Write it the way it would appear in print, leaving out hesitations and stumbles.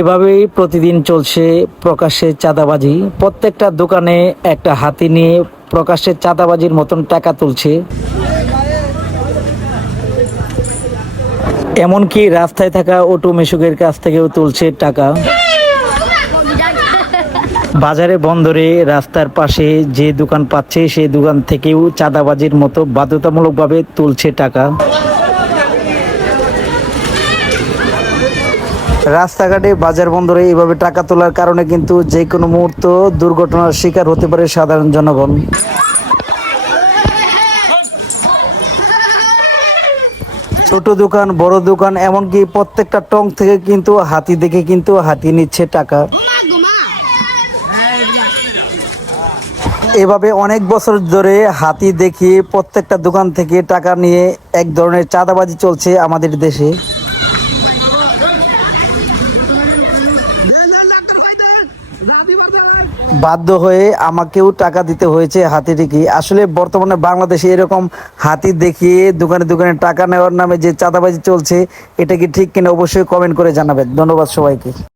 এভাবেই প্রতিদিন চলছে প্রকাশ্যে চাঁদাবাজি। প্রত্যেকটা দোকানে একটা হাতি নিয়ে প্রকাশ্যে চাঁদাবাজির মতন টাকা তুলছে। এমনকি রাস্তায় থাকা অটো মেশুকের কাছ থেকেও তুলছে টাকা। বাজারে বন্দরে রাস্তার পাশে যে দোকান পাচ্ছে সেই দোকান থেকেও চাঁদাবাজির মতো বাধ্যতামূলকভাবে তুলছে টাকা। রাস্তাঘাটে বাজার বন্দরে এইভাবে টাকা তোলার কারণে কিন্তু যে কোনো মুহূর্ত দুর্ঘটনার শিকার হতে পারে সাধারণ জনগণ। ছোট দোকান, বড় দোকান, এমনকি প্রত্যেকটা টং থেকে কিন্তু হাতি দেখে কিন্তু হাতিয়ে নিচ্ছে টাকা। এভাবে অনেক বছর ধরে হাতি দেখিয়ে প্রত্যেকটা দোকান থেকে টাকা নিয়ে এক ধরনের চাঁদাবাজি চলছে আমাদের দেশে। বাধ্য হয়ে আমাকেও টাকা দিতে হয়েছে হাতিটিকে। আসলে বর্তমানে বাংলাদেশে এরকম হাতি দেখিয়ে দোকানে দোকানে টাকা নেওয়ার নামে যে চাঁদাবাজি চলছে, এটা কি ঠিক কিনা অবশ্যই কমেন্ট করে জানাবেন। ধন্যবাদ সবাইকে।